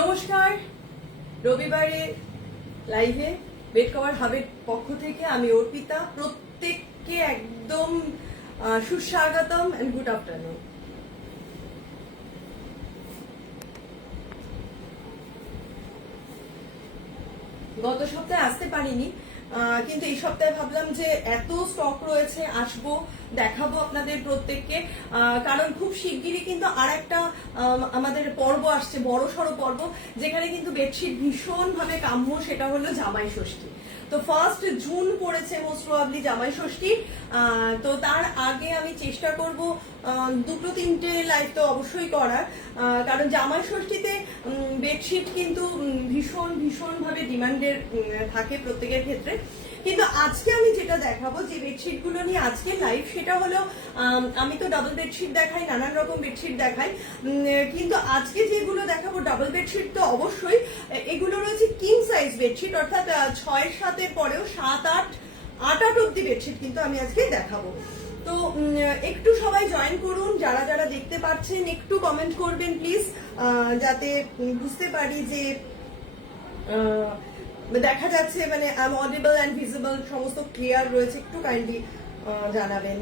নমস্কার। রবিবারে লাইভে বেড কভার হাবের পক্ষ থেকে আমি অর্পিতা প্রত্যেককে একদম সুস্বাগতম এন্ড গুড আফটারনুন। গত সপ্তাহে আসতে পারিনি, কিন্তু এই সপ্তাহে ভাবলাম যে এত স্টক রয়েছে, আসবো, দেখাবো আপনাদের প্রত্যেককে। কারণ খুব শিগগিরই কিন্তু আর একটা আমাদের পর্ব আসছে, বড় সড়ো পর্ব, যেখানে কিন্তু বেডশিট ভীষণ ভাবে কাম্য, সেটা হলো জামাই ষষ্ঠী। তো 1 জুন পড়েছে মোস্ট প্রবাবলি জামাই ষষ্ঠী। তো তার আগে আমি চেষ্টা করব 2-3টে লাইভ তো অবশ্যই করার, কারণ জামাই ষষ্ঠীতে বেডশিট কিন্তু ভীষণ ভীষণ ভাবে ডিমান্ডের থাকে প্রত্যেকের ক্ষেত্রে। কিন্তু আজকে আমি যেটা দেখাবো, যে বেডশিট গুলো নিয়ে আজকে লাইভ, সেটা হলো আমি তো ডাবল বেডশিট দেখাই, নানান রকম বেডশিট দেখাই, কিন্তু আজকে যেগুলো দেখাবো ডাবল বেডশিট তো অবশ্যই, এগুলো রয়েছে কিং সাইজ বেডশিট, অর্থাৎ 6-7-এর পরেও 7-8 অব্দি বেডশিট কিন্তু আমি আজকে দেখাবো। তো একটু সবাই জয়েন করুন, যারা যারা দেখতে পাচ্ছেন একটু কমেন্ট করবেন প্লিজ, যাতে বুঝতে পারি যে দেখা যাচ্ছে, মানে I am audible and visible, সমস্ত ক্লিয়ার রয়েছে, একটু কাইন্ডলি জানাবেন।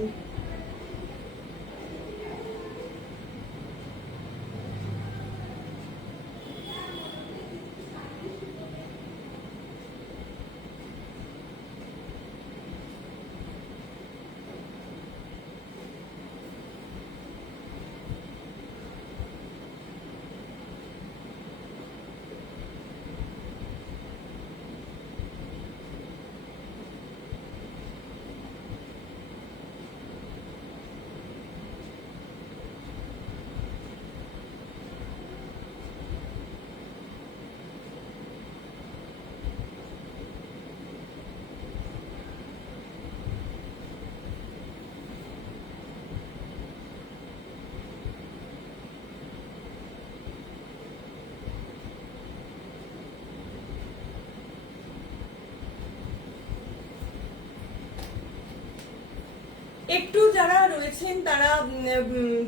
একটু যারা রয়েছেন, তারা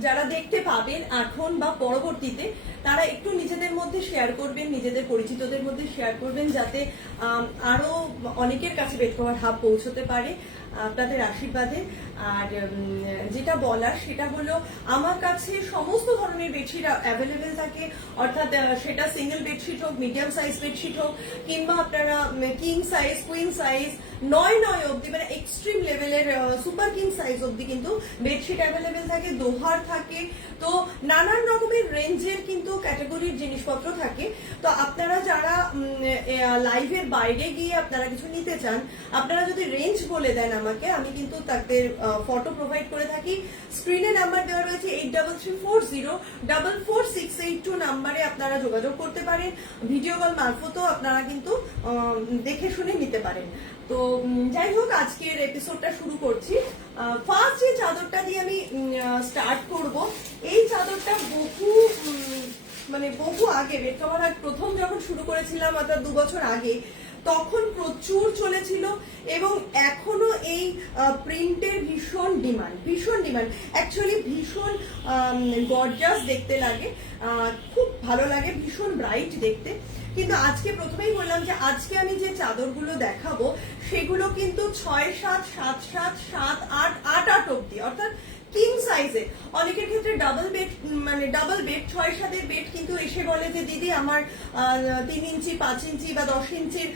যারা দেখতে পাবেন এখন বা পরবর্তীতে, তারা একটু নিজেদের মধ্যে শেয়ার করবেন, নিজেদের পরিচিতদের মধ্যে শেয়ার করবেন, যাতে আরো অনেকের কাছে বেড কভার হাব পৌঁছতে পারে আপনাদের আশীর্বাদে। আর যেটা বলার সেটা হলো, আমার কাছে সমস্ত ধরনের বেডশিট অ্যাভেলেবেল থাকে, অর্থাৎ সেটা সিঙ্গেল বেডশিট হোক, মিডিয়াম সাইজ বেডশিট হোক, কিংবা আপনারা কিং সাইজ, কুইন সাইজ, 9 অব্দি, মানে এক্সট্রিম লেভেলের সুপার কিং সাইজ অব্দি কিন্তু বেডশিট অ্যাভেলেবেল থাকে, দোহার থাকে। তো নানান রকমের রেঞ্জের কিন্তু ক্যাটাগরির জিনিসপত্র থাকে। তো আপনারা যারা লাইভের বাইরে গিয়ে আপনারা কিছু নিতে চান, আপনারা যদি রেঞ্জ বলে দেন আমাকে, আমি কিন্তু তাদের ফটো প্রোভাইড করে থাকি। স্ক্রিনে নাম্বার দেওয়া রয়েছে 8334044682 নাম্বারে আপনারা যোগাযোগ করতে পারেন। ভিডিও কল মারফতও আপনারা কিন্তু দেখে শুনে নিতে পারেন। তো যাই হোক, আজকের এপিসোডটা শুরু করছি। ফার্স্ট যে চাদরটা দিয়ে আমি স্টার্ট করব, এই চাদরটা বহু আগে বেড কভার হাব প্রথম যখন শুরু করেছিলাম, অর্থাৎ 2 বছর আগে, তখন প্রচুর চলেছিল, এবং এখনো এই প্রিন্টের ভীষণ ডিমান্ড। অ্যাকচুয়ালি ভীষণ গর্জাস দেখতে লাগে, খুব ভালো লাগে, ভীষণ ব্রাইট দেখতে। কিন্তু আজকে প্রথমেই বললাম যে আজকে আমি যে চাদরগুলো দেখাবো সেগুলো কিন্তু 6-7, 7-7, 7-8, 8-8 অব্দি, অর্থাৎ কিং সাইজে। অনেকের ক্ষেত্রে ডাবল বেড 6-7-এর বেড কিন্তু এসে বলে যে দিদি আমার 3 ইঞ্চি, 5 ইঞ্চি বা 10 ইঞ্চির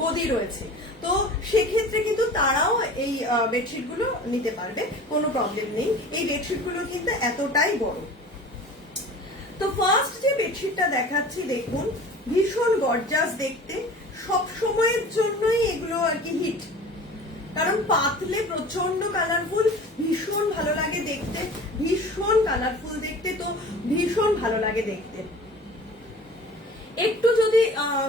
গদি রয়েছে। তো সেক্ষেত্রে কিন্তু তারাও এই বেডশিটগুলো নিতে পারবে, কোনো প্রবলেম নেই। এই বেডশিটগুলো কিন্তু এতটাই বড়। তো ফার্স্ট যে বেডশিটটা দেখাচ্ছি, দেখুন, ভীষণ গর্জাস দেখতে, সব সময়ের জন্যই এগুলো আর কি হিট, কারণ পাতলে প্রচন্ড কালারফুল, ভীষণ ভালো লাগে দেখতে, ভীষণ কালারফুল দেখতে, তো ভীষণ ভালো লাগে দেখতে। একটু যদি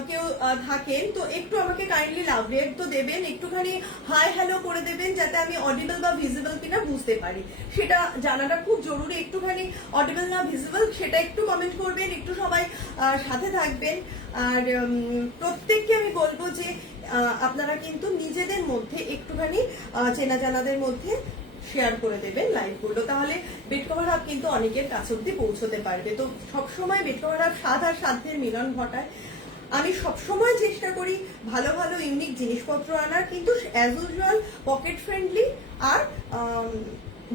কেউ থাকেন তো একটু আমাকে কাইন্ডলি লাভ রিয়েক্ট তো দেবেন, একটুখানি হাই হ্যালো করে দেবেন, যাতে আমি অডিবল বা ভিজিবল কিনা বুঝতে পারি, সেটা জানাটা খুব জরুরি। একটুখানি অডিবল না ভিজিবল সেটা একটু কমেন্ট করবেন, একটু সবাই সাথে থাকবেন। আর প্রত্যেককে আমি বলবো যে আপনারা কিন্তু নিজেদের মধ্যে একটুখানি চেনা জানাদের মধ্যে শেয়ার করে দেবেন লাইভগুলো, তাহলে বেড কভার হাব কিন্তু অনেকের কাছে অব্দি পৌঁছতে পারবে। তো সবসময় বেড কভার হাব স্বাদ আর সাধ্যের মিলন ঘটায়। আমি সবসময় চেষ্টা করি ভালো ভালো ইউনিক জিনিসপত্র আনার, কিন্তু অ্যাজ ইউজুয়াল পকেট ফ্রেন্ডলি আর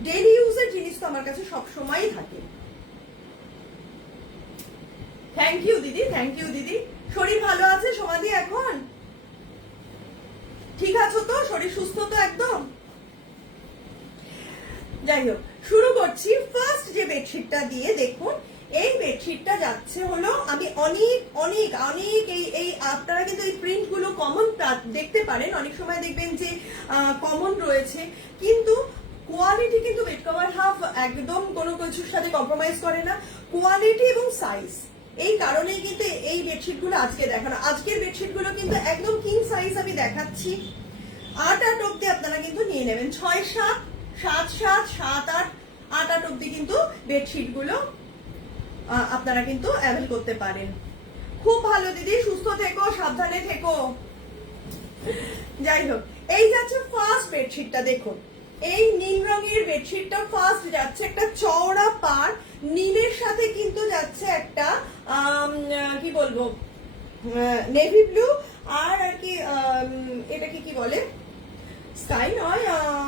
ডেইলি ইউজের জিনিস তো আমার কাছে সবসময়ই থাকে। থ্যাংক ইউ দিদি, থ্যাংক ইউ দিদি। শরীর ভালো আছে সমাধি এখন? ঠিক আছো তো? শরীর সুস্থ তো একদম? যাই হোক, শুরু করছি ফার্স্ট যে বেডশিটটা দিয়ে। দেখুন এই বেডশিটটা যাচ্ছে হলো, আমি অনেক অনেক অনেক এই আপনারা কিন্তু এই প্রিন্ট গুলো কমন দেখতে পারেন, অনেক সময় দেখবেন যে কমন রয়েছে, কিন্তু কোয়ালিটি কিন্তু বেড কভার হাব একদম কোনো কিছুর সাথে কম্প্রোমাইজ করে না, কোয়ালিটি এবং সাইজ। এই কারণেই কিন্তু এই বেডশিট গুলো আজকে দেখানো। আজকের বেডশিট গুলো কিন্তু একদম কিং সাইজ আমি দেখাচ্ছি। 8-8 অব্দি আপনারা কিন্তু নিয়ে নেবেন, 6-7, 7-7, 7-8, 8-8 অব্দি কিন্তু বেডশিট গুলো আপনারা কিন্তু অ্যাভেল করতে পারেন। খুব ভালো দিদি, সুস্থ থেকো, সাবধানে থেকো। যাই হোক, এই যাচ্ছে ফার্স্ট বেডশিটটা। দেখুন এই নীল রঙের বেডশিটটা ফার্স্ট যাচ্ছে একটা চওড়া পার, নীলের সাথে কিন্তু যাচ্ছে একটা কি বলবো নেভি ব্লু আর কি এটাকে কি বলে, স্কাই নয়,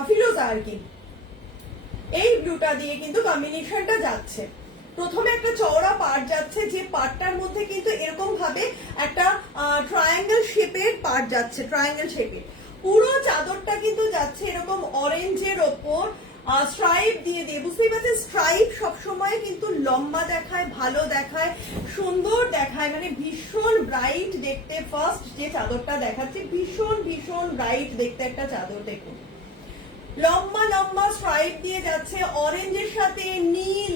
ফিরোজা আর কি, এই ব্লুটা দিয়ে কিন্তু কম্বিনেশনটা যাচ্ছে। প্রথমে একটা চওড়া পার্ট যাচ্ছে, যে পার্টটার মধ্যে কিন্তু এরকম ভাবে একটা ট্রায়াঙ্গেল শেপের পার্ট যাচ্ছে, ট্রায়াঙ্গেল শেপের। পুরো চাদরটা কিন্তু যাচ্ছে এরকম অরেঞ্জের ওপর স্ট্রাইপ দিয়ে দিয়ে। বুঝতেই পারছেন, স্ট্রাইপ সবসময় কিন্তু লম্বা দেখায়, ভালো দেখায়, সুন্দর দেখায়, মানে ভীষণ ব্রাইট দেখতে। ফার্স্ট যে চাদরটা দেখাচ্ছে ভীষণ ভীষণ ব্রাইট দেখতে একটা চাদর। দেখুন লম্বা লম্বা স্ট্রাইপ দিয়ে যাচ্ছে, অরেঞ্জের সাথে নীল,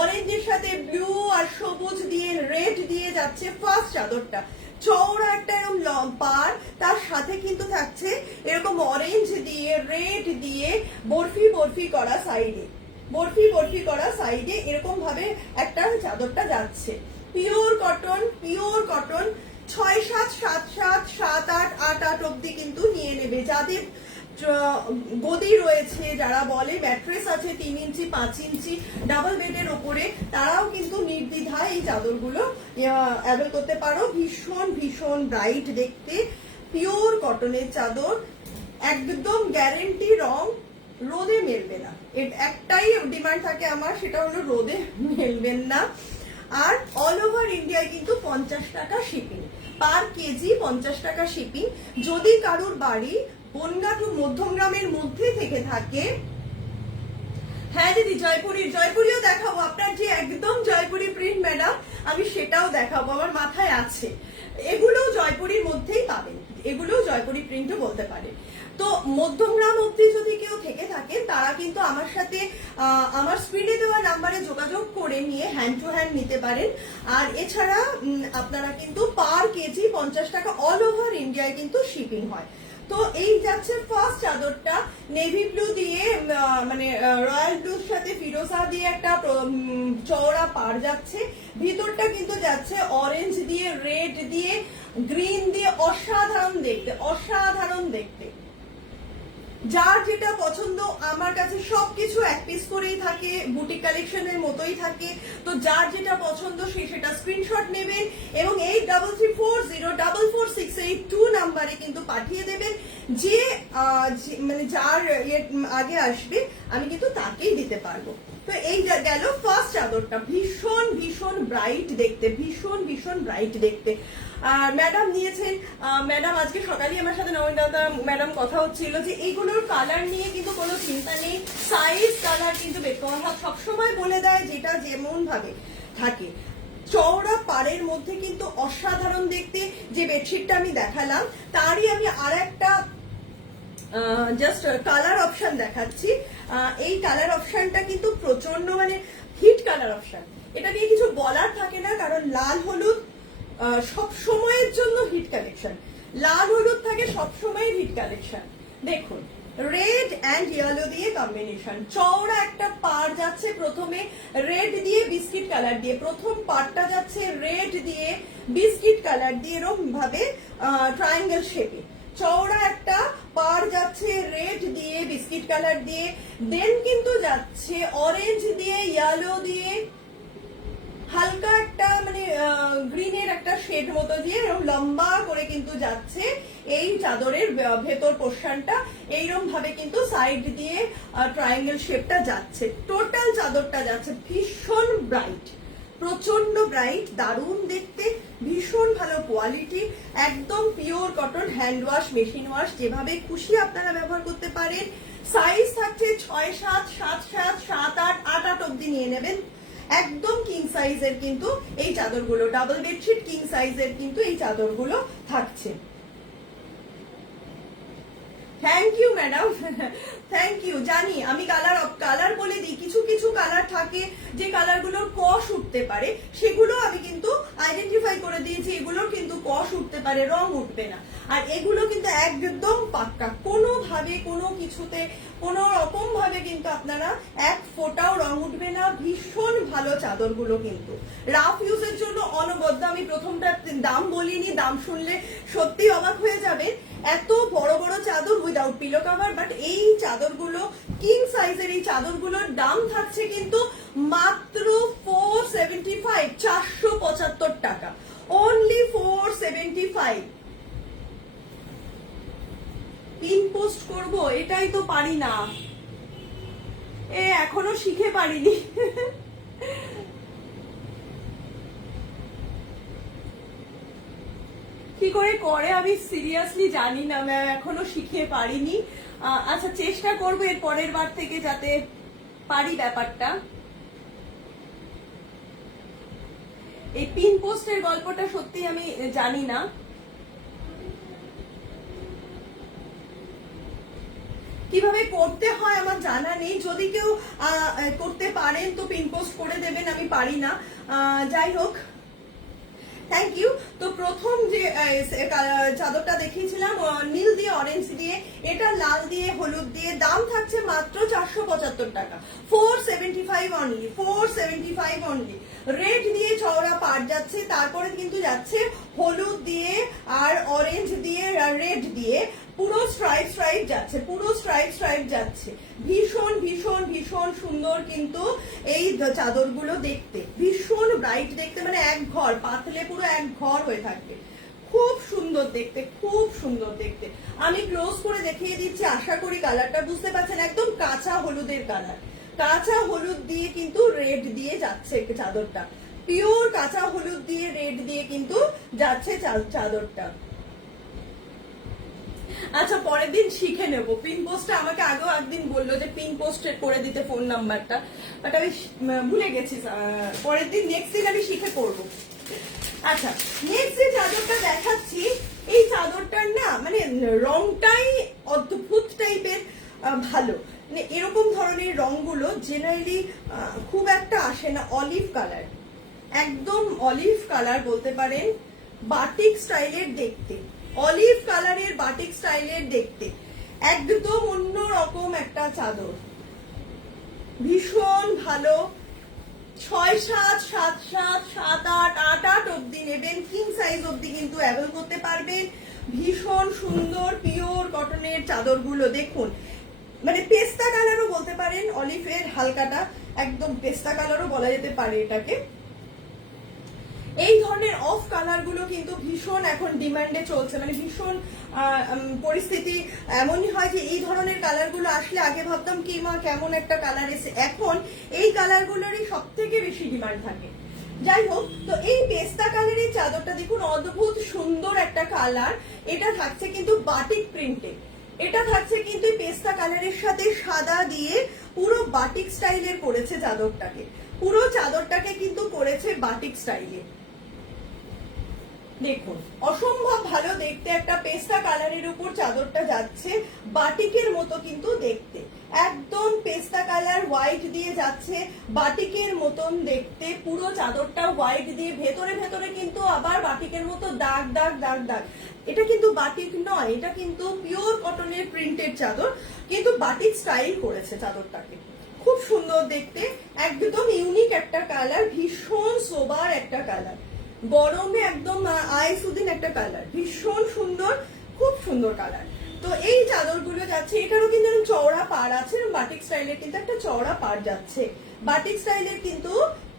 অরেঞ্জের সাথে ব্লু আর সবুজ দিয়ে রেড দিয়ে যাচ্ছে ফার্স্ট চাদরটা। চওড়া একটা এরকম পার, তার সাথে কিন্তু থাকছে এরকম অরেঞ্জ দিয়ে রেড দিয়ে বরফি বরফি করা সাইডে, বরফি বরফি করা সাইডে এরকম ভাবে একটা চাদরটা যাচ্ছে। Pure cotton, pure cotton. 6-7, 7-7, 7-8, 8-8 অব্দি কিন্তু নিয়ে নেবে। যাদের গদি রয়েছে, যারা বলে ম্যাট্রেস আছে 3 ইঞ্চি 5 ইঞ্চি ডাবল বেডের ওপরে, তারাও কিন্তু নির্দ্বিধায় এই চাদরগুলো অ্যাভেল করতে পারো। ভীষণ ভীষণ ব্রাইট দেখতে, পিওর কটনের চাদর, একদম গ্যারেন্টি রং রোদে মেলবে না। একটাই ডিমান্ড থাকে আমার, সেটা হলো রোদে মেলবেন না। আর অল ওভার ইন্ডিয়ায় কিন্তু 50 টাকা শিপিং, পার কেজি 50 টাকা শিপিং। যদি কারুর বাড়ি বনগাঁ টু মধ্যমগ্রামের মধ্যে থেকে থাকে, হ্যাঁ দিদি জয়পুরিও দেখাবো। আপনার যে একদম জয়পুরি প্রিন্ট ম্যাডাম, আমি সেটাও দেখাবো, আমার মাথায় আছে। এগুলোও জয়পুরির মধ্যেই পাবেন, এগুলোও জয়পুরি প্রিন্টও বলতে পারে। তো মধ্যমগ্রাম অব্দি যদি কেউ থেকে থাকেন, তারা কিন্তু আমার সাথে আমার স্ক্রিনে দেওয়া নাম্বারে যোগাযোগ করে নিয়ে হ্যান্ড টু হ্যান্ড নিতে পারেন। আর এছাড়া আপনারা কিন্তু পার কেজি 50 টাকা অল ওভার ইন্ডিয়ায় কিন্তু শিপিং হয়। তো এই যাচ্ছে ফার্স্ট চাদরটা, নেভি ব্লু দিয়ে মানে রয়্যাল ব্লুর সাথে ফিরোজা দিয়ে একটা চওড়া পার যাচ্ছে। ভিতরটা কিন্তু যাচ্ছে অরেঞ্জ দিয়ে, রেড দিয়ে, গ্রিন দিয়ে, অসাধারণ দেখতে, অসাধারণ দেখতে। যার যেটা পছন্দ, আমার কাছে সবকিছু এক পিস করেই থাকে, বুটিক কালেকশনের মতোই থাকে। তো যার যেটা পছন্দ সে সেটা স্ক্রিনশট নেবেন এবং 83304468 নাম্বারে কিন্তু পাঠিয়ে দেবেন। যে মানে যার আগে আসবে আমি কিন্তু তাকেই দিতে পারবো। তো এই গেল ফার্স্ট চাদরটা, ভীষণ ভীষণ ব্রাইট দেখতে, ভীষণ ভীষণ ব্রাইট দেখতে। আর ম্যাডাম নিয়েছেন, ম্যাডাম আজকে সকালে আমার সাথে নমিতা ম্যাডাম কথা হচ্ছিল যে এইগুলোর কালার নিয়ে কিন্তু কোনো চিন্তা নেই, সাইজ কালার কিন্তু বেড কভার হাব সবসময় বলে দেয়, যেটা যেমন ভাবে থাকে। চওড়া পাড়ের মধ্যে কিন্তু অসাধারণ দেখতে। যে বেডশিটটা আমি দেখালাম, তারই আমি আর একটা জাস্ট কালার অপশন দেখাচ্ছি। এই কালার অপশনটা কিন্তু প্রচন্ড মানে হিট কালার অপশন, এটা নিয়ে কিছু বলার থাকে না, কারণ লাল হলুদ সব সময়ের জন্য হিট কালেকশন, লাল হলুদ থাকে সব সময়ের হিট কালেকশন। দেখুন রেড এন্ড ইয়েলো দিয়ে কম্বিনেশন, চওড়া একটা পার যাচ্ছে প্রথমে রেড দিয়ে বিস্কিট কালার দিয়ে, প্রথম পারটা যাচ্ছে রেড দিয়ে বিস্কিট কালার দিয়ে, এরকম ভাবে ট্রায়াঙ্গেল শেপে চওড়া একটা পার যাচ্ছে রেড দিয়ে, বিস্কিট কালার দিয়ে, দেন কিন্তু যাচ্ছে অরেঞ্জ দিয়ে, ইয়েলো দিয়ে, হালকা একটা মানে গ্রিনের একটা শেড মতো দিয়ে এরকম লম্বা করে কিন্তু যাচ্ছে এই চাদরের ভেতর পোর্শনটা। এইরকম ভাবে কিন্তু সাইড দিয়ে ট্রায়াঙ্গেল শেপটা যাচ্ছে। টোটাল চাদরটা যাচ্ছে ভীষণ ব্রাইট, প্রচন্ড ব্রাইট, দারুণ দেখতে, ভীষণ ভালো কোয়ালিটি, একদম pure cotton, hand wash, machine wash, যেভাবে খুশি আপনারা ব্যবহার করতে পারেন। সাইজ থাকছে 6-7, 7-7, 7-8, 8-8 অব্দি নিয়ে নেবেন। একদম কিং সাইজের কিন্তু এই চাদরগুলো, ডাবল বেডশিট কিং সাইজের কিন্তু এই চাদরগুলো থাকছে। Thank you madam, thank you. জানি আমি কালার বলে দিই, কিছু কিছু কালার থাকে যে কালারগুলোর কষ উঠতে পারে, সেগুলো আমি কিন্তু আইডেন্টিফাই করে দিয়েছি, এগুলোর কিন্তু কষ উঠতে পারে, রং উঠবে না। আর এগুলো কিন্তু একদম পাক্কা, কোনোভাবে কোনো কিছুতে কোনো রকম ভাবে কিন্তু আপনারা এক ফোঁটাও রং উঠবে না। ভীষণ ভালো চাদরগুলো কিন্তু রাফ ইউজের জন্য অনবদ্য। আমি প্রথমটা দাম বলিনি, দাম শুনলে সত্যি অবাক হয়ে যাবেন, এত বড় বড় চাদর উইদাউট পিলো কভার। বাট এই চাদরগুলো কিং সাইজের এই চাদরগুলোর দাম থাকছে কিন্তু মাত্র 475, 475 টাকা, অনলি 475। পিন পোস্ট করব, এটাই তো পারি না, এখনো শিখে পারিনি। কি করে করে আমি সিরিয়াসলি জানি না ম্যাম, এখনো শিখে পারিনি। আচ্ছা, চেষ্টা করবো এর পরের বার থেকে যাতে পারি ব্যাপারটা। এই পিন পোস্টের গল্পটা সত্যি আমি জানি না। কিভাবে করতে হয় আমার জানা নেই, যদি কেউ করতে পারেন তো পিন পোস্ট করে দেবেন, আমি পারি না। যাই হোক, থ্যাংক ইউ। তো প্রথম যে চাদরটা দেখিয়েছিলাম নীল দিয়ে অরেঞ্জ দিয়ে, এটা লাল দিয়ে হলুদ দিয়ে, দাম থাকছে মাত্র 475 টাকা, 475 অনলি, 475 অনলি। রেড দিয়ে চওড়া পাট যাচ্ছে, তারপরে কিন্তু যাচ্ছে হলুদ দিয়ে আর অরেঞ্জ দিয়ে আর রেড দিয়ে, পুরো স্ট্রাইপ স্ট্রাইপ যাচ্ছে, পুরো স্ট্রাইপ স্ট্রাইপ যাচ্ছে। ভীষণ ভীষণ ভীষণ সুন্দর কিন্তু এই চাদরগুলো দেখতে, ভীষণ ব্রাইট দেখতে, মানে এক ঘর পাতলে পুরো এক ঘর হয়ে থাকবে। খুব সুন্দর দেখতে, খুব সুন্দর দেখতে। আমি ক্লোজ করে দেখিয়ে দিচ্ছি, আশা করি কালারটা বুঝতে পারছেন, একদম কাঁচা হলুদের কালার, কাঁচা হলুদ দিয়ে কিন্তু রেড দিয়ে যাচ্ছে চাদরটা, পিওর কাঁচা হলুদ দিয়ে রেড দিয়ে কিন্তু যাচ্ছে চাদরটা। আচ্ছা, পরের দিন শিখে নেব পিন পোস্টটা। আমাকে আগেও একদিন বললো যে পিন পোস্ট করে দিতে ফোন নাম্বারটা, বাট আমি ভুলে গেছি। পরের দিন নেক্সট দিন আমি শিখে করবো। আচ্ছা, নেক্সট যে চাদরটা দেখাচ্ছি, এই চাদরটার না মানে রংটাই অদ্ভুত টাইপের ভালো, মানে এরকম ধরনের রংগুলো জেনারেলি খুব একটা আসে না। অলিভ কালার, একদম অলিভ কালার বলতে পারেন, বাটিক স্টাইলের দেখতে, অলিভ কালারের বাটিক স্টাইলের দেখতে, একদম অন্যরকম একটা চাদর, ভীষণ ভালো। 6-7, 7-7, 7-8, 8-8 অব্দি নেবেন, কিং সাইজ অব্দি কিন্তু অ্যাভেল করতে পারবেন। ভীষণ সুন্দর পিওর কটনের চাদরগুলো দেখুন, মানে পেস্তা কালারও বলতে পারেন, অলিভের হালকাটা একদম পেস্তা কালারও বলা যেতে পারে এটাকে। এই ধরনের অফ কালার গুলো কিন্তু ভীষণ এখন ডিমান্ডে চলছে, মানে ভীষণ পরিস্থিতি এমনই হয় যে এই ধরনের কালার গুলো আসলে আগে ভাবতাম কি মা কেমন একটা কালার এসে, এখন এই কালার গুলোরই সব থেকে বেশি ডিমান্ড থাকে। যাই হোক, তো এই পেস্তা কালারের চাদরটা দেখুন, অদ্ভুত সুন্দর একটা কালার, এটা থাকছে কিন্তু বাটিক প্রিন্টে, এটা থাকছে কিন্তু পেস্তা কালারের সাথে সাদা দিয়ে পুরো বাটিক স্টাইলের করেছে চাদরটাকে, পুরো চাদরটাকে কিন্তু করেছে বাটিক স্টাইলে। দেখুন, অসম্ভব ভালো দেখতে একটা পেস্তা কালারের উপর চাদরটা যাচ্ছে, বাটিকের মতো কিন্তু দেখতে, একদম পেস্তা কালার হোয়াইট দিয়ে যাচ্ছে, বাটিকের মতন দেখতে, পুরো চাদরটা হোয়াইট দিয়ে, ভেতরে ভেতরে কিন্তু আবার বাটিকের মতো দাগ দাগ দাগ দাগ। এটা কিন্তু বাটিক নয়, এটা কিন্তু পিওর কটনের প্রিন্টেড চাদর, কিন্তু বাটিক স্টাইল করেছে চাদরটাকে, খুব সুন্দর দেখতে, একদম ইউনিক একটা কালার, ভীষণ সোবার একটা কালার, গরমে একদম আই সুদিন একটা কালার, ভীষণ সুন্দর, খুব সুন্দর কালার। তো এই চাদরগুলো যাচ্ছে, এটারও কিন্তু চওড়া পাড় আছে, বাটিক স্টাইলের কিন্তু একটা চওড়া পাড় যাচ্ছে, বাটিক স্টাইলের কিন্তু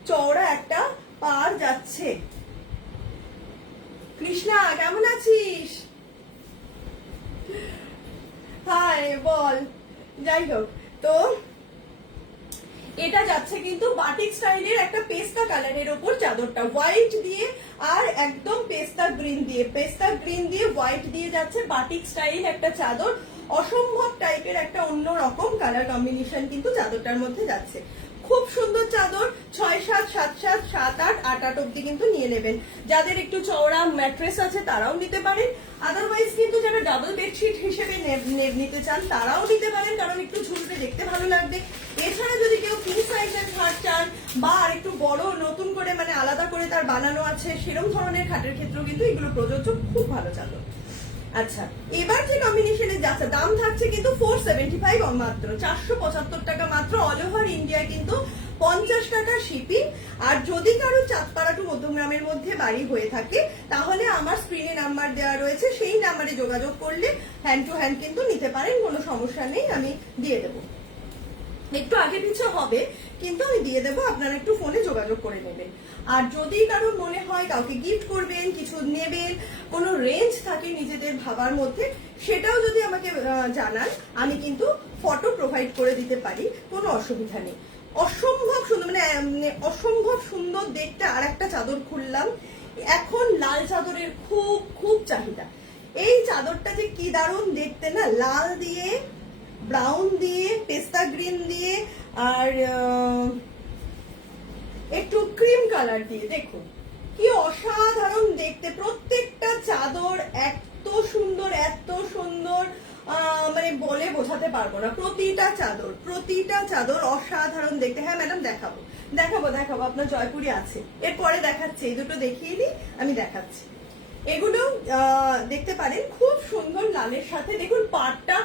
চওড়া একটা পাড় যাচ্ছে। কৃষ্ণা কেমন আছিস? হাই বল। যাই হোক, তো এটা যাচ্ছে কিন্তু বাটিক স্টাইলের একটা পেস্তা কালারের ওপর চাদরটা, হোয়াইট দিয়ে আর একদম পেস্তা গ্রিন দিয়ে হোয়াইট দিয়ে যাচ্ছে, বাটিক স্টাইল একটা চাদর, অসম্ভব টাইপের একটা অন্য রকম কালার কম্বিনেশন কিন্তু চাদরটার মধ্যে যাচ্ছে। খুব সুন্দর চাদর, 6-7, 7-7, 7-8, 8-8 অব্দি কিন্তু নিয়ে নেবেন। যাদের একটু চওড়া ম্যাট্রেস আছে তারাও নিতে পারেন, আদারওয়াইজ কিন্তু যারা ডাবল বেডশিট হিসেবে নিতে চান তারাও নিতে পারেন, কারণ একটু ঝুলবে, দেখতে ভালো লাগবে। এছাড়া যদি কেউ কিং সাইজের খাট চান বা আর একটু বড় নতুন করে মানে আলাদা করে তার বানানো আছে সেরকম ধরনের খাটের ক্ষেত্রেও কিন্তু এগুলো প্রযোজ্য, খুব ভালো চাদর। আচ্ছা, এবার যে কম্বিনেশনে যাচ্ছে দাম থাকছে কিন্তু 475 মাত্র, 475 টাকা মাত্র, অল ওভার ইন্ডিয়া কিন্তু 50 টাকা শিপিং। আর যদি কারো চাঁদপাড়া টু মধ্যমগ্রামের মধ্যে বাড়ি হয়ে থাকে তাহলে আমার স্ক্রিনে নাম্বার দেওয়া রয়েছে, সেই নাম্বারে যোগাযোগ করলে হ্যান্ড টু হ্যান্ড কিন্তু নিতে পারেন, কোনো সমস্যা নেই, আমি দিয়ে দেবো। একটু আগে পিছে হবে কিন্তু আমি দিয়ে দেবো, আপনারা একটু ফোনে যোগাযোগ করে নেবেন। আর যদি কারোর মনে হয় কাউকে গিফট করবেন, কিছু নেবেন, কোনো রেঞ্জ থাকে নিজেদের ভাবার মধ্যে, সেটাও যদি আমাকে জানান আমি কিন্তু ফটো প্রোভাইড করে দিতে পারি, কোনো অসুবিধা নেই। অসম্ভব সুন্দর, মানে অসম্ভব সুন্দর দেখতে আর একটা চাদর খুললাম। এখন লাল চাদরের খুব খুব চাহিদা। এই চাদরটা যে কি দারুণ দেখতে না, লাল দিয়ে, ব্রাউন দিয়ে, পেস্তা গ্রিন দিয়ে আর একটু ক্রিম কালার দিয়ে, দেখুন কি অসাধারণ দেখতে। প্রত্যেকটা চাদর এত সুন্দর, এত সুন্দর, মানে বলে বোঝাতে পারবো না। প্রতিটা চাদর অসাধারণ দেখতে। হ্যাঁ ম্যাডাম দেখাবো দেখাবো দেখাবো, আপনার জয়পুরি আছে, এরপরে দেখাচ্ছি, এই দুটো দেখিয়ে দিই, আমি দেখাচ্ছি। এগুলো দেখতে পারেন, খুব সুন্দর লালের সাথে, দেখুন পাড়টা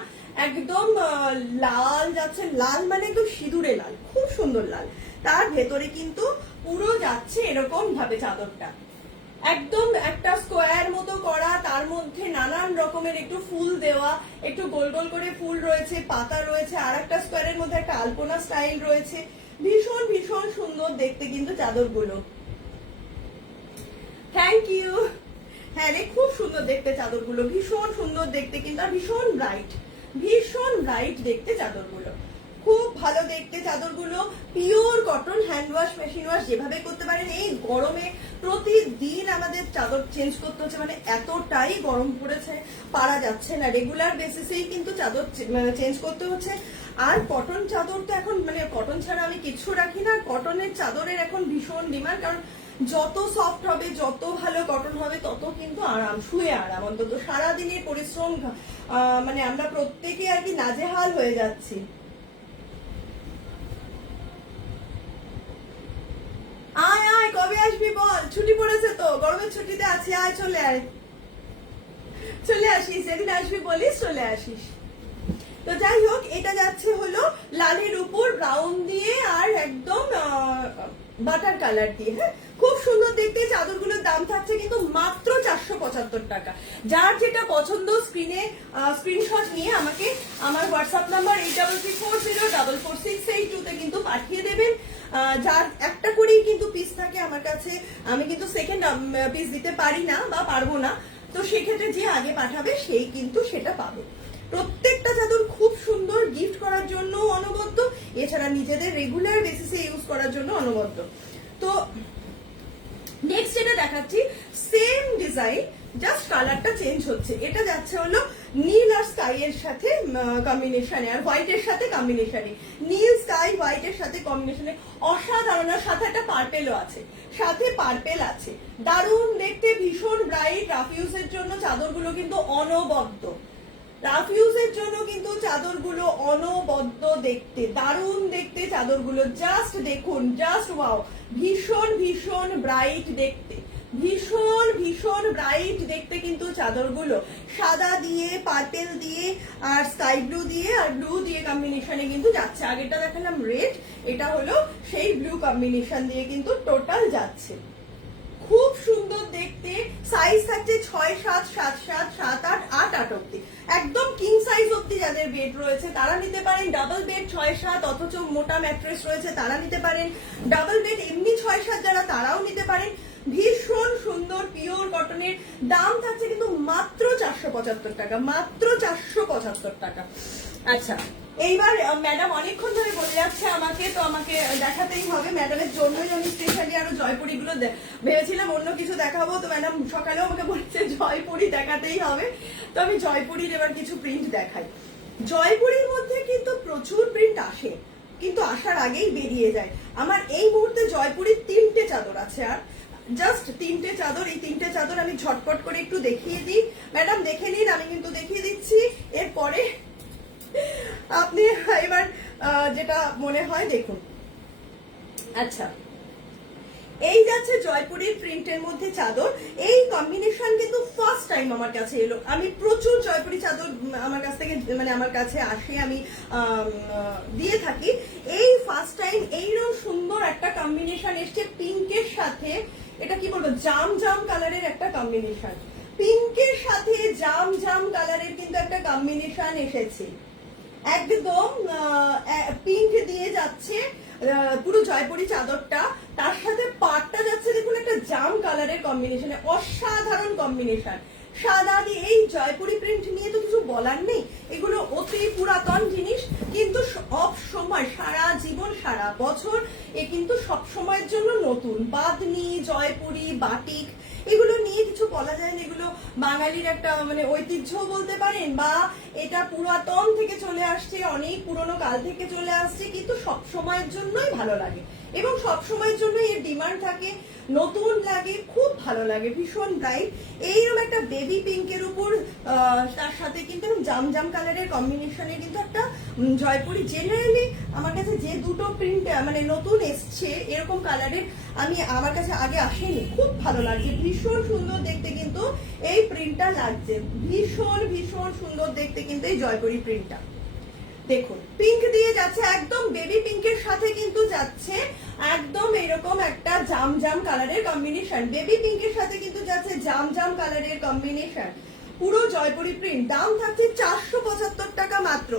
একদম লাল যাচ্ছে, লাল মানে একদম সিঁদুরে লাল, খুব সুন্দর লাল। তার ভেতরে কিন্তু পুরো যাচ্ছে এরকম ভাবে চাদরটা, একদম একটা স্কোয়ার মতো করা, তার মধ্যে নানান রকমের একটু ফুল দেওয়া, একটু গোল গোল করে ফুল রয়েছে, পাতা রয়েছে, আর একটা স্কোয়ারের মধ্যে একটা আলপনা স্টাইল রয়েছে। ভীষণ ভীষণ সুন্দর দেখতে কিন্তু চাদরগুলো। Thank you. হ্যাঁ রে, খুব সুন্দর দেখতে চাদরগুলো, ভীষণ সুন্দর দেখতে কিন্তু, আর ভীষণ ব্রাইট দেখতে চাদরগুলো, খুব ভালো দেখতে চাদরগুলো। Pure cotton, hand wash, machine wash যেভাবে করতে পারেন। এই গরমে প্রতিদিন আমাদের চাদর চেঞ্জ করতে হচ্ছে, মানে এতটাই গরম পড়েছে, পারা যাচ্ছে না, রেগুলার বেসিসেই কিন্তু চাদর চেঞ্জ করতে হচ্ছে। আর কটন চাদর তো এখন, মানে কটন ছাড়া আমি কিছু রাখি না, কটনের চাদরের এখন ভীষণ ডিমান্ড, কারণ যত সফট হবে, যত ভালো কটন হবে, তত কিন্তু আরাম, শুয়ে আরাম। অন্তত সারাদিনের পরিশ্রম, মানে আমরা প্রত্যেকে আর কি নাজেহাল হয়ে যাচ্ছি। আয় আয়, কবে আসবি বল, ছুটি পড়েছে তো, গরমের ছুটিতে আছি, আয় চলে আয়, চলে আসিস, যেদিন আসবি বলিস চলে আসিস। তো যাই হোক, এটা যাচ্ছে হলো লালের উপর ব্রাউন দিয়ে আর একদম বাটার কালার দিয়ে। হ্যাঁ, খুব সুন্দর দেখতে। চাদরগুলোর দাম থাকছে কিন্তু মাত্র 475 টাকা। যার যেটা পছন্দ স্ক্রিনশট নিয়ে আমাকে আমার হোয়াটসঅ্যাপ নাম্বার 8340444682 তে কিন্তু পাঠিয়ে দেবেন। যার একটা করেই কিন্তু পিস থাকে আমার কাছে, আমি কিন্তু সেকেন্ড পিস দিতে পারি না বা পারবো না, তো সেক্ষেত্রে যে আগে পাঠাবে সেই কিন্তু সেটা পাবে। প্রত্যেকটা চাদর খুব সুন্দর, গিফট করার জন্য অনবদ্য, এছাড়া নিজেদের রেগুলার বেসিসে ইউজ করার জন্য অনবদ্য। তো নেক্সট যেটা দেখাচ্ছি, সেম ডিজাইন, জাস্ট কালারটা চেঞ্জ হচ্ছে। এটা যাচ্ছে হলো নীল আর স্কাই এর সাথে কম্বিনেশনে, আর হোয়াইট এর সাথে কম্বিনেশনে, নীল স্কাই হোয়াইট এর সাথে কম্বিনেশনে, অসাধারণ। সাথে একটা পার্পেলও আছে, সাথে পার্পেল আছে, দারুণ দেখতে, ভীষণ ব্রাইট। রাফ ইউজের জন্য চাদরগুলো কিন্তু অনবদ্য, রাফ ইউজের জন্য কিন্তু চাদরগুলো অনবদ্য দেখতে, দারুণ দেখতে চাদরগুলো। জাস্ট দেখুন, জাস্ট ওয়াও, ভীষণ ভীষণ ব্রাইট দেখতে, ভীষণ ভীষণ ব্রাইট দেখতে কিন্তু চাদরগুলো। সাদা দিয়ে, পার্পেল দিয়ে আর স্কাই ব্লু দিয়ে আর ব্লু দিয়ে কম্বিনেশনে কিন্তু যাচ্ছে। আগেরটা দেখালাম রেড, এটা হলো সেই ব্লু কম্বিনেশন দিয়ে কিন্তু টোটাল যাচ্ছে। খুব সুন্দর দেখতে, সাইজ থাকছে 6, 7, 7, 7, 7, 8, 8, 8 অব্দি, একদম কিং সাইজ অব্দি যাদের বেড রয়েছে তারা নিতে পারেন। ডাবল বেড 6, 7 অথচ মোটা ম্যাট্রেস রয়েছে তারা নিতে পারেন। ডাবল বেড এমনি 6, 7 যারা তারাও নিতে পারেন। ভীষণ সুন্দর পিওর কটনের, দাম থাকছে কিন্তু মাত্র 475 টাকা, মাত্র 475 টাকা। আচ্ছা, এইবার ম্যাডাম অনেকক্ষণ ধরে বলে যাচ্ছে আমাকে, তো আমাকে দেখাতেই হবে। ম্যাডামের জন্যই আমি স্পেশালি আরো জয়পুরি গুলো ভেবেছিলাম অন্য কিছু দেখাবো, তো ম্যাডাম সকালেও আমাকে বলেছে জয়পুরি দেখাতেই হবে, তো আমি জয়পুরির এবার কিছু প্রিন্ট দেখাই। জয়পুরির মধ্যে কিন্তু প্রচুর প্রিন্ট আসে, কিন্তু আসার আগেই বেরিয়ে যায়। আমার এই মুহূর্তে জয়পুরির 3টে চাদর আছে, আর জাস্ট 3টে চাদর। এই 3টে চাদর আমি ঝটপট করে একটু দেখিয়ে দিই, ম্যাডাম দেখে নিন, আমি কিন্তু দেখিয়ে দিচ্ছি, এরপরে আপনি এবার যেটা মনে হয় দেখুন। আচ্ছা, এই যাচ্ছে জয়পুরের প্রিন্টের মধ্যে চাদর। এই কম্বিনেশন কিন্তু ফার্স্ট টাইম আমার কাছে এলো। আমি প্রচুর জয়পুরি চাদর আমার কাছ থেকে মানে আমার কাছে আসে, আমি দিয়ে থাকি। এই ফার্স্ট টাইম এইরকম সুন্দর একটা কম্বিনেশন এসছে পিঙ্কের সাথে, এটা কি বলবো, জাম জাম কালারের একটা কম্বিনেশন, পিঙ্কের সাথে জাম জাম কালারের কিন্তু একটা কম্বিনেশন এসেছে। একদম পিঙ্ক দিয়ে যাচ্ছে পুরো জয়পুরি চাদরটা, তার সাথে পাটটা যাচ্ছে দেখুন একটা জাম কালারের কম্বিনেশনে, অসাধারণ কম্বিনেশন। সাদা দিয়ে এই জয়পুরি প্রিন্ট নিয়ে তো কিছু বলার নেই, এগুলো অতি পুরাতন জিনিস, কিন্তু সব সময় সারা জীবন সারা বছর এ কিন্তু সব সময়ের জন্য নতুন। বাঁধনি, জয়পুরি, বাটিক এগুলো নিয়ে কিছু বলা যায় না, এগুলো বাঙালির একটা মানে ঐতিহ্য বলতে পারেন, বা এটা পুরাতন থেকে চলে আসছে, অনেক পুরনো কাল থেকে চলে আসছে, কিন্তু সব সময়ের জন্যই ভালো লাগে এবং সব সময়ের জন্য এর ডিমান্ড থাকে, নতুন লাগে, খুব ভালো লাগে, ভীষণ ব্রাইট। এইরকম একটা বেবি পিঙ্কের উপর তার সাথে কিন্তু জাম জাম কালারের কম্বিনেশনে কিন্তু একটা জয়পুরি, জেনারেলি আমার কাছে যে দুটো প্রিন্ট মানে নতুন এসছে এরকম কালারের আমার কাছে আগে আসেনি, খুব ভালো লাগছে, ভীষণ সুন্দর দেখতে কিন্তু এই প্রিন্টটা লাগছে, ভীষণ ভীষণ সুন্দর দেখতে কিন্তু এই জয়পুরি প্রিন্টটা। দেখুন পিঙ্ক দিয়ে যাচ্ছে, একদম বেবি পিঙ্কের সাথে কিন্তু যাচ্ছে একদম এরকম একটা জাম জাম কালারের কম্বিনেশন, বেবি পিঙ্কের সাথে কিন্তু যাচ্ছে জাম জাম কালারের কম্বিনেশন, পুরো জয়পুরি প্রিন্ট। দাম থাকছে 475 টাকা মাত্র।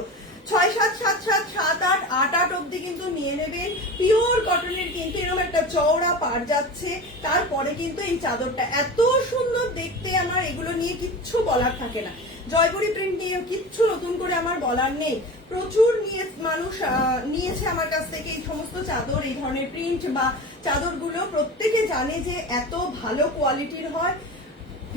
6, 7, 7, 7, 7, 8, 8, 8 অব্দি কিন্তু নিয়ে নেবেন। পিওর কটনের কিন্তু এরকম একটা চওড়া পাড় যাচ্ছে, তারপরে কিন্তু এই চাদরটা এত সুন্দর দেখতে, আমার এগুলো নিয়ে কিচ্ছু বলার থাকে না। জয়পুরি প্রিন্ট নিয়ে কিচ্ছু নতুন করে আমার বলার নেই, প্রচুর মানুষ নিয়েছে আমার কাছ থেকে এই সমস্ত চাদর, এই ধরনের প্রিন্ট বা চাদরগুলো, প্রত্যেকে জানে যে এত ভালো কোয়ালিটির হয়,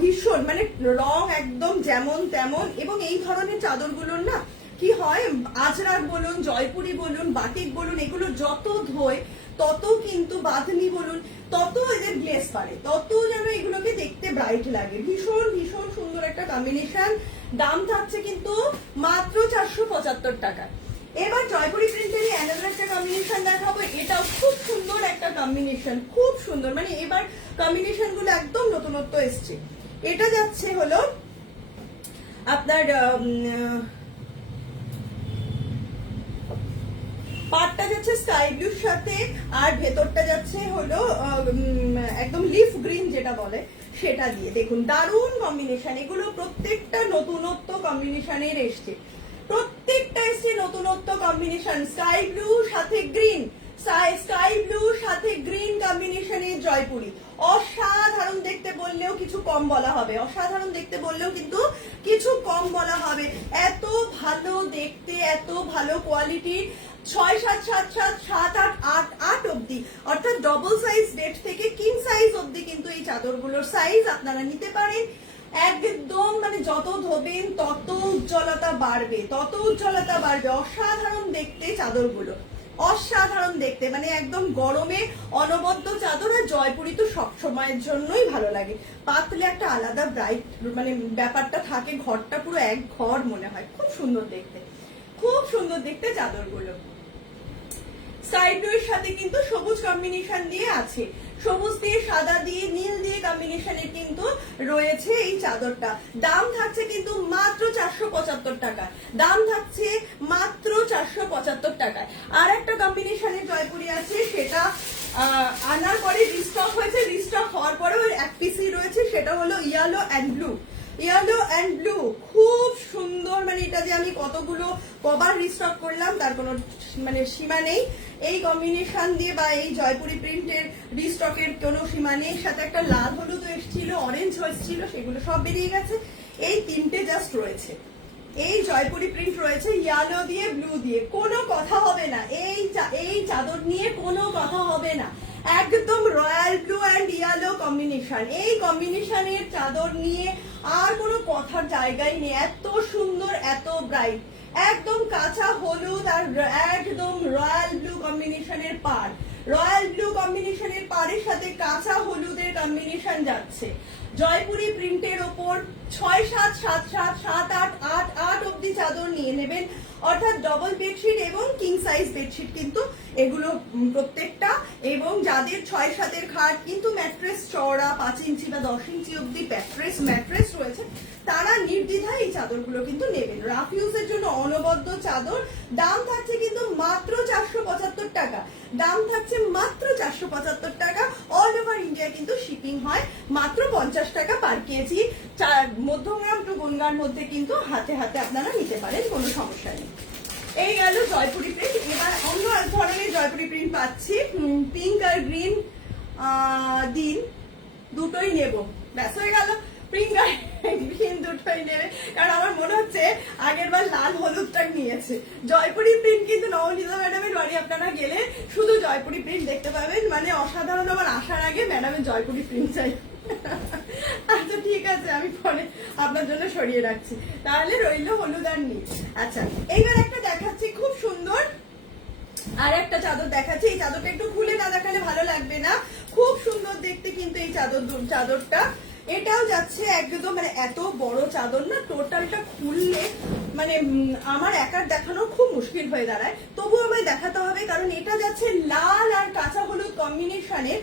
ভীষণ মানে রং একদম যেমন তেমন। এবং এই ধরনের চাদরগুলোর না কি হয়, আজরাক বলুন, জয়পুরি বলুন, বাটিক বলুন, এগুলো যত ধোয় তত কিন্তু, বাঁধনি বলুন, তত এদের গ্লেজ পারে, তত যেন এগুলোকে দেখতে ব্রাইট লাগে। ভীষণ ভীষণ সুন্দর একটা কম্বিনেশন। দাম থাকছে কিন্তু মাত্র 475 টাকা। এবার জয়পুরি প্রিন্টেরই অ্যানাদার একটা কম্বিনেশন দেখাবো, এটাও খুব সুন্দর একটা কম্বিনেশন, খুব সুন্দর, মানে এবার কম্বিনেশন গুলো একদম নতুনত্ব এসছে। এটা যাচ্ছে হলো আপনার পাটটা যাচ্ছে স্কাই ব্লুর সাথে, আর ভেতরটা যাচ্ছে হলো একদম লিফ গ্রিন যেটা বলে সেটা দিয়ে। দেখুন দারুণ কম্বিনেশন, এগুলো প্রত্যেকটা নতুনত্ব কম্বিনেশনের এসছে, প্রত্যেকটা এসছে নতুনত্ব কম্বিনেশন। স্কাই ব্লু সাথে গ্রিন, স্কাই ব্লু সাথে গ্রিন কম্বিনেশনের জয়পুরি, অসাধারণ দেখতে বললেও কিছু কম বলা হবে, অসাধারণ দেখতে বললেও কিন্তু কিছু কম বলা হবে, এত ভালো দেখতে, এত ভালো কোয়ালিটি। 6, 7, 7, 7, 7, 8, 8, 8 অব্দি, অর্থাৎ ডবল সাইজ বেড থেকে কিং সাইজ অব্দি কিন্তু এই চাদরগুলোর সাইজ আপনারা নিতে পারেন। একদম মানে যত ধোবেন তত উজ্জ্বলতা বাড়বে, তত উজ্জ্বলতা বাড়বে। অসাধারণ দেখতে চাদরগুলো, অসাধারণ দেখতে, মানে একদম গরমে অনবদ্য চাদর। আর জয়পুরি তো সব সময়ের জন্যই ভালো লাগে, পাতলে একটা আলাদা ব্রাইট মানে ব্যাপারটা থাকে, ঘরটা পুরো এক ঘর মনে হয়, খুব সুন্দর দেখতে, খুব সুন্দর দেখতে চাদরগুলো। স্কাই ব্লু এর সাথে কিন্তু সবুজ কম্বিনেশন দিয়ে আছে, সবুজ দিয়ে সাদা দিয়ে নীল দিয়ে কম্বিনেশনে কিন্তু রয়েছে এই চাদরটা। দাম থাকছে কিন্তু মাত্র 475 টাকা, দাম থাকছে মাত্র 475 টাকায়। আর একটা কম্বিনেশনের জয়পুরি আছে, সেটা আনার পরে রিস্টক হয়েছে, রিস্টক হওয়ার পরেও এক পিসই রয়েছে। সেটা হলো yellow and blue. Yellow and blue খুব সুন্দর, মানে এটা যে আমি কতগুলো কভার রিস্টক করলাম তার কোনো মানে সীমা নেই। এই কম্বিনেশন দিয়ে বা এই জয়পুরি প্রিন্টের রিস্টকের কোনো সীমা নেই। সাথে একটা লাল হলুদ এসেছিল, অরেঞ্জ হয়েছিল, সেগুলো সব বেরিয়ে গেছে। এই তিনটে জাস্ট রয়েছে। এই জয়পুরি প্রিন্ট রয়েছে ইয়েলো দিয়ে ব্লু দিয়ে, কোনো কথা হবে না। এই চাদর নিয়ে কোনো কথা হবে না। একদম royal blue and yellow combination. এই কম্বিনেশনের চাদর নিয়ে আর কোনো কথার জায়গায় নেই। এত সুন্দর, এত ব্রাইট, একদম কাঁচা হলুদ আর একদম রয়্যাল ব্লু কম্বিনেশনের পাড়। রয়্যাল ব্লু কম্বিনেশনের পাড়ের সাথে কাঁচা হলুদের কম্বিনেশন যাচ্ছে। জয়পুরি প্রিন্টের ওপর 6, 7, 7, 7, 7, 8, 8, 8 অব্দি চাদর নিয়ে নেবেন, অর্থাৎ ডবল বেডশিট এবং কিং সাইজ বেডশিট কিন্তু এগুলো প্রত্যেকটা। এবং যাদের 6-7 খাট কিন্তু ম্যাট্রেস চওড়া 5 ইঞ্চি বা 10 ইঞ্চি অব্দি ম্যাট্রেস রয়েছে, তারা নির্দ্বিধায় এই চাদরগুলো কিন্তু নেবেন। রাফ ইউজের জন্য অনবদ্য চাদর। দাম থাকছে কিন্তু মাত্র 475 টাকা। দাম থাকছে মাত্র 475 টাকা। অল ওভার ইন্ডিয়া কিন্তু শিপিং হয় মাত্র 50 টাকা পার কেজি। মধ্যমগ্রাম টু বনগাঁর মধ্যে কিন্তু হাতে হাতে আপনারা নিতে পারেন, কোনো সমস্যা নেই। এই গেল জয়পুরি প্রিন্ট। এবার অন্য এক ধরনের জয়পুরি প্রিন্ট পাচ্ছি, পিঙ্ক আর গ্রিন দিন, দুটোই নেব, ব্যাস হয়ে গেল। পিঙ্ক আর গ্রিন দুটোই নেবে, কারণ আমার মনে হচ্ছে আগের বার লাল হলুদটা নিয়েছে। জয়পুরি প্রিন্ট কিন্তু নবনীতা ম্যাডামের বাড়ি আপনারা গেলে শুধু জয়পুরি প্রিন্ট দেখতে পাবেন, মানে অসাধারণ। আমার আসার আগে ম্যাডামের জয়পুরি প্রিন্ট চাই। আচ্ছা ঠিক আছে, আমি পরে আপনার জন্য সরিয়ে রাখছি। তাহলে রইল হলুদ আর নীল। আচ্ছা এইবার একটা দেখাচ্ছি খুব সুন্দর, আর একটা চাদর দেখাচ্ছি। এই চাদরটা একটু খুলে না দেখালে ভালো লাগবে না, খুব সুন্দর দেখতে কিন্তু এই চাদরটা। এটাও যাচ্ছে একদম, মানে এত বড় চাদর না, টোটালটা খুললে মানে আমার একার দেখানো খুব মুশকিল হয়ে দাঁড়ায়, তবু আমায় দেখাতে হবে, কারণ এটা যাচ্ছে লাল আর কাঁচা হলুদ কম্বিনেশনে।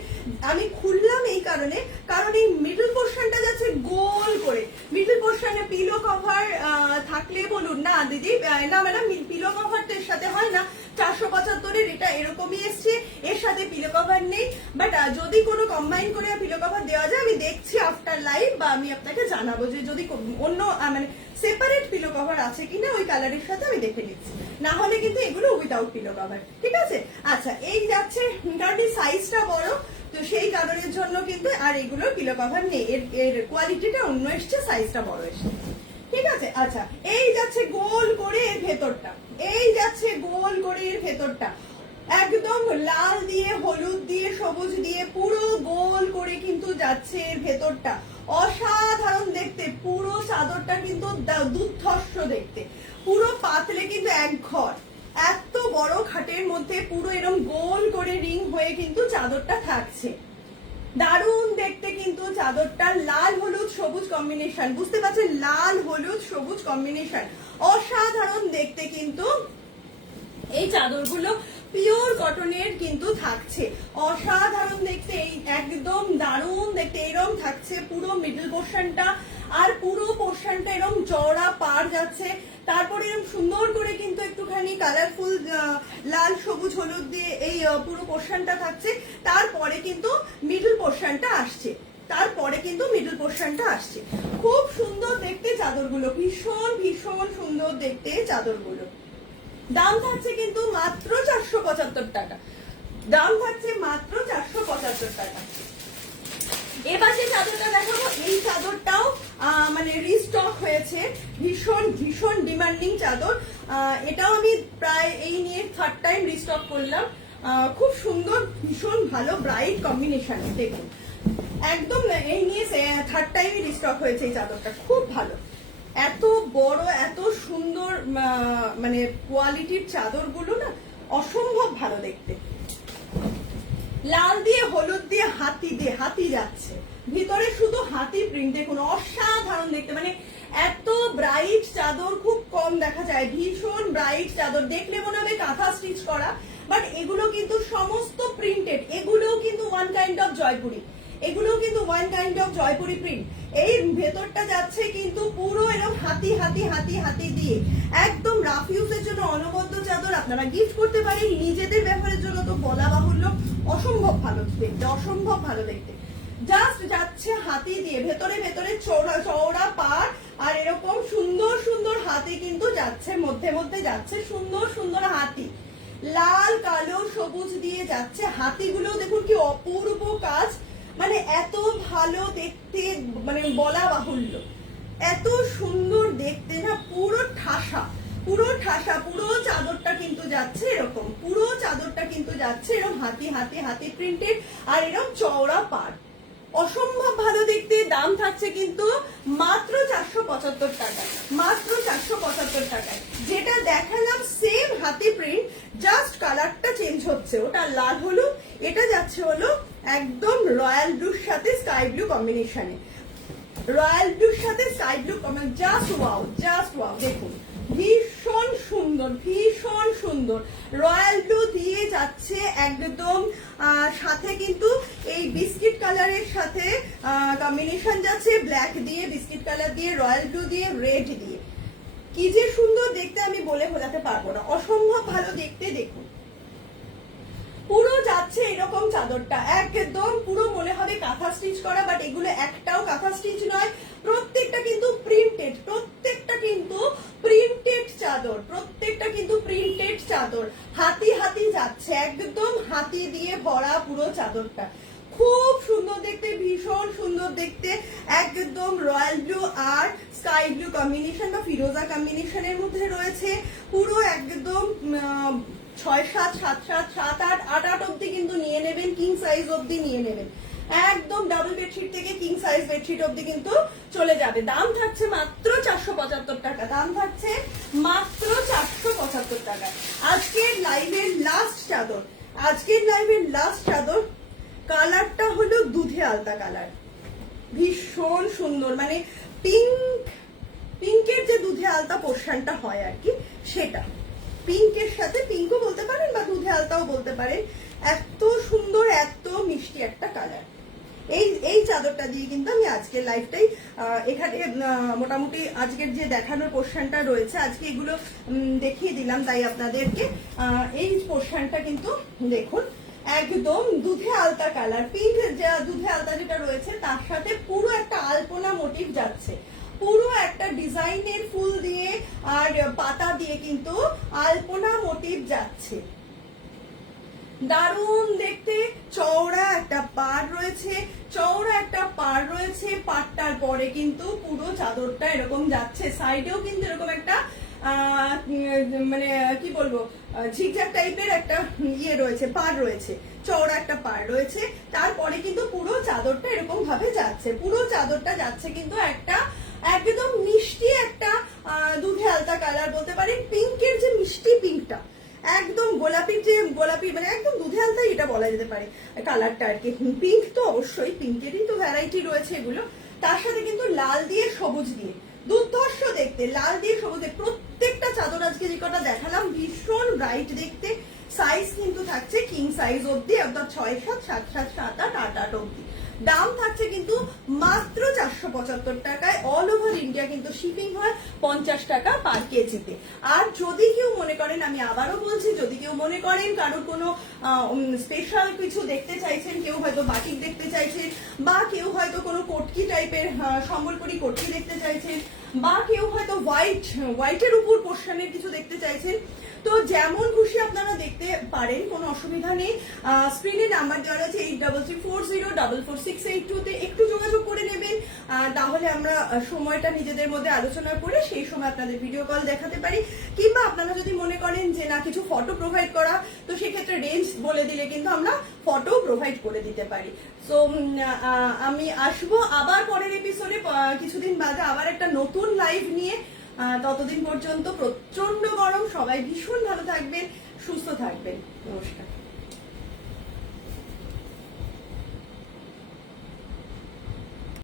আমি খুললাম এই কারণে, কারণ এই মিডল পোর্শনটা যাচ্ছে গোল করে। মিডল পোর্শনে পিলো কভার থাকলে বলুন না দিদি, না ম্যাডাম পিলো কভার তো এর সাথে হয় না। 475-এর এটা এরকমই এসছে, এর সাথে পিলো কভার নেই। বাট যদি কোনো কম্বাইন করে পিলো কভার দেওয়া যায়, আমি দেখছি আফটার লাইভ, বা আমি আপনাকে জানাবো যে যদি অন্য মানে সেপারেট পিলো কভার আছে কিনা ওই কালারের সাথে, আমি দেখে নিচ্ছি। না হলে কিন্তু এগুলো উইদাউট পিলো কভার, ঠিক আছে। আচ্ছা এই যাচ্ছে, কারণ এই সাইজটা বড়, তো সেই কারণের জন্য কিন্তু, আর এগুলো পিলো কভার নেই, এর কোয়ালিটিটা অন্য এসছে, সাইজটা বড় এসছে, ঠিক আছে। আচ্ছা এই যাচ্ছে গোল করে এর ভেতরটা, এই যাচ্ছে গোল করে এর ভেতরটা, একদম লাল দিয়ে হলুদ দিয়ে সবুজ দিয়ে পুরো গোল করে কিন্তু যাচ্ছে এর ভেতরটা। অসাধারণ দেখতে, পুরো চাদরটা কিন্তু দুর্ধর্ষ দেখতে, পুরো পাতলে কিন্তু এক ঘর। এত বড় খাটের মধ্যে পুরো এরকম গোল করে রিং হয়ে কিন্তু চাদরটা থাকছে। দারুণ দেখতে কিন্তু চাদরটা, লাল হলুদ সবুজ কম্বিনেশন, বুঝতে পারছেন, লাল হলুদ সবুজ কম্বিনেশন, অসাধারণ দেখতে কিন্তু এই চাদরগুলো পিওর কটনের কিন্তু থাকছে। অসাধারণ দেখতে, এই একদম দারুণ দেখতে, এরকম থাকছে পুরো মিডল পোর্শনটা, আর পুরো পোর্শনটা এরকম চওড়া পার যাচ্ছে। তারপরে এরকম সুন্দর করে কিন্তু একটুখানি কালারফুল লাল সবুজ হলুদ দিয়ে এই পুরো পোর্শনটা থাকছে। তারপরে কিন্তু মিডল পোর্শনটা আসছে, খুব সুন্দর দেখতে চাদরগুলো, ভীষণ ভীষণ সুন্দর দেখতে চাদরগুলো। দাম থাকছে কিন্তু মাত্র 475 টাকা। দাম থাকছে মাত্র 475 টাকা। এবার যে চাদরটা দেখাবো, এই চাদরটাও মানে রিস্টক হয়েছে, ভীষণ ভীষণ ডিমান্ডিং চাদর। এটাও আমি প্রায় এই নিয়ে 3rd টাইম রিস্টক করলাম। খুব সুন্দর, ভীষণ ভালো ব্রাইট কম্বিনেশন, দেখুন একদম এই নিয়ে 3rd টাইমই রিস্টক হয়েছে এই চাদরটা, খুব ভালো, এত বড় এত সুন্দর, মানে কোয়ালিটির চাদরগুলো না অসম্ভব ভালো দেখতে। লাল দিয়ে হলুদ দিয়ে হাতি যাচ্ছে, ভিতরে শুধু হাতি প্রিন্ট, দেখুন অসাধারণ দেখতে, মানে এত ব্রাইট চাদর খুব কম দেখা যায়। ভীষণ ব্রাইট চাদর, দেখলে মনে হবে কাঁথা স্টিচ করা, বাট এগুলো কিন্তু সমস্ত প্রিন্টেড, এগুলোও কিন্তু ওয়ান কাইন্ড অফ জয়পুরি, এগুলোও কিন্তু one kind of Jaipuri print. এই ভেতরটা যাচ্ছে কিন্তু পুরো এরকম হাতি দিয়ে, একদম রাফ ইউজের জন্য অনবদ্য চাদর। আপনারা গিফট করতে পারেন, নিজেদের ব্যবহারের জন্য তো বলা বাহুল্য, অসম্ভব ভালো দেখতে, অসম্ভব ভালো দেখতে। জাস্ট যাচ্ছে হাতি দিয়ে, ভেতরে ভেতরে চওড়া চওড়া পাড়, আর এরকম সুন্দর সুন্দর হাতি কিন্তু যাচ্ছে, মধ্যে মধ্যে যাচ্ছে সুন্দর সুন্দর হাতি, লাল কালো সবুজ দিয়ে যাচ্ছে। হাতিগুলো দেখুন কি অপূর্ব কাজ, মানে এত ভালো দেখতে, মানে বলা বাহুল্য, এত সুন্দর দেখতে না, পুরো ঠাসা পুরো ঠাসা। পুরো চাদরটা কিন্তু যাচ্ছে এরকম, পুরো চাদরটা কিন্তু যাচ্ছে এরকম হাতি হাতি হাতি প্রিন্টেড, আর এরকম চওড়া পাড়, অসম্ভব ভালো দেখতে। দাম থাকছে কিন্তু মাত্র 475 টাকায়, মাত্র 475 টাকায়। যেটা দেখালাম সেম হাতি প্রিন্ট, জাস্ট কালারটা চেঞ্জ হচ্ছে, ওটা লাল হলুদ, এটা যাচ্ছে হলো একদম রয়্যাল ব্লুর সাথে স্কাই ব্লু কম্বিনেশনে, রয়্যাল ব্লুর সাথে sky blue combination, just wow, just wow. দেখুন ভীষণ সুন্দর, ভীষণ সুন্দর, রয়্যাল ব্লু দিয়ে যাচ্ছে একদম, সাথে কিন্তু এই বিস্কিট কালারের সাথে কম্বিনেশন যাচ্ছে, ব্ল্যাক দিয়ে, বিস্কিট কালার দিয়ে, রয়্যাল ব্লু দিয়ে, রেড দিয়ে, কি যে সুন্দর দেখতে আমি বলে বোঝাতে পারবো না, অসম্ভব ভালো দেখতে। দেখুন পুরো যাচ্ছে এরকম চাদরটা, একদম পুরো মনে হবে কাঁথা স্টিচ করা, বাট এগুলো একটাও কাঁথা স্টিচ নয়, প্রত্যেকটা কিন্তু প্রিন্টেড, প্রত্যেকটা কিন্তু প্রিন্টেড চাদর, প্রত্যেকটা কিন্তু প্রিন্টেড চাদর, হাতি হাতি যাচ্ছে, একদম হাতি দিয়ে ভরা পুরো চাদরটা, খুব সুন্দর দেখতে, ভীষণ সুন্দর দেখতে, একদম রয়্যাল ব্লু আর স্কাই ব্লু কম্বিনেশন বা ফিরোজা কম্বিনেশনের মধ্যে রয়েছে, পুরো একদম 6, 7, 7, 7, 7, 8, 8, 8 অব্দি কিন্তু নিয়ে নেবেন, কিং সাইজ অব্দি নিয়ে নেবেন, একদম ডাবল বেডশিট থেকে কিং সাইজ বেডশিট অব্দি কিন্তু চলে যাবে। দাম থাকছে মাত্র 475 টাকা, দাম থাকছে মাত্র 475 টাকা। আজকের লাইভের লাস্ট চাদর, আজকের লাইভের লাস্ট চাদর, কালারটা হলো দুধে আলতা কালার, ভীষণ সুন্দর, মানে পিঙ্ক, পিঙ্কের যে দুধে আলতা পোর্শনটা হয় আর কি, সেটা পিঙ্কের সাথে, পিঙ্কও বলতে পারেন বা দুধে আলতাও বলতে পারেন, এত সুন্দর এত মিষ্টি একটা কালার। এই চাদরটা দিয়ে কিন্তু আমি আজকের লাইফটাই এখানে মোটামুটি আজকের যে দেখানোর পোর্শনটা রয়েছে, আজকে এগুলো দেখিয়ে দিলাম তাই আপনাদেরকে। এই পোর্শনটা কিন্তু দেখুন একদম দুধে আলতা কালার, পিঙ্ক দুধে আলতা যেটা রয়েছে তার সাথে পুরো একটা আলপনা মোটিভ যাচ্ছে, পুরো একটা ডিজাইনের ফুল দিয়ে আর পাতা দিয়ে কিন্তু আলপনা মোটিভ যাচ্ছে, দারুণ দেখতে। চওড়া একটা পাড় রয়েছে, চওড়া একটা পাড় রয়েছে, পাড়টার পরে কিন্তু পুরো চাদরটা এরকম যাচ্ছে, সাইডেও কিন্তু এরকম একটা মানে কি বলবো ঝিকঝাক টাইপের একটা ইয়ে রয়েছে, পাড় রয়েছে, চওড়া একটা পাড় রয়েছে, তারপরে কিন্তু পুরো চাদরটা এরকম ভাবে যাচ্ছে, পুরো চাদরটা যাচ্ছে কিন্তু একটা একদম মিষ্টি একটা দুধে আলতা কালার বলতে পারেন, পিঙ্কের যে মিষ্টি পিঙ্কটা, একদম গোলাপির যে গোলাপি, মানে একদম দুধে আলতা এটা বলা যেতে পারে কালারটা আর কি। পিঙ্ক তো অবশ্যই, পিঙ্কেরই তো ভ্যারাইটি রয়েছে এগুলো, তার সাথে কিন্তু লাল দিয়ে সবুজ দিয়ে, দুর্ধর্ষ দেখতে, লাল দিয়ে সবুজ, প্রত্যেকটা চাদর আজকে যে কটা দেখালাম ভীষণ ব্রাইট দেখতে। সাইজ কিন্তু থাকছে কিং সাইজ অব্দি, অর্থাৎ 6, 7, 7, 7, 7, 8, 8, 8 অব্দি। দাম থাকছে কিন্তু মাত্র 475 টাকায়, অল ওভার ইন্ডিয়া কিন্তু শিপিং হয় 50 টাকা পার কেজিতে। আর যদি কেউ মনে করেন, আমি আবারও বলছি, যদি কেউ মনে করেন কারোর কোনো স্পেশাল কিছু দেখতে চাইছেন, কেউ হয়তো বাটিক দেখতে চাইছেন, বা কেউ হয়তো কোনো কটকি টাইপের সম্বলপুরি কটকি দেখতে চাইছেন, বা কেউ হয়তো হোয়াইটের উপর পোর্শনের কিছু দেখতে চাইছেন, তো যেমন খুশি আপনারা দেখতে পারেন, কোনো অসুবিধা নেই। স্ক্রিনে নাম্বার দেওয়া আছে 83404468 তে একটু যোগাযোগ করে নেবেন, তাহলে আমরা সময়টা নিজেদের মধ্যে আলোচনা করে সেই সময় আপনাদের ভিডিও কল দেখাতে পারি। কিংবা আপনারা যদি মনে করেন যে না কিছু ফটো প্রোভাইড করা, তো সেক্ষেত্রে রেঞ্জ বলে দিলে কিন্তু আমরা ফটো প্রোভাইড করে দিতে পারি। সো আমি আসবো আবার পরের এপিসোডে কিছুদিন বাদে আবার একটা নতুন লাইভ নিয়ে। ততদিন পর্যন্ত প্রচন্ড গরম, সবাই ভীষণ ভালো থাকবেন, সুস্থ থাকবেন, নমস্কার।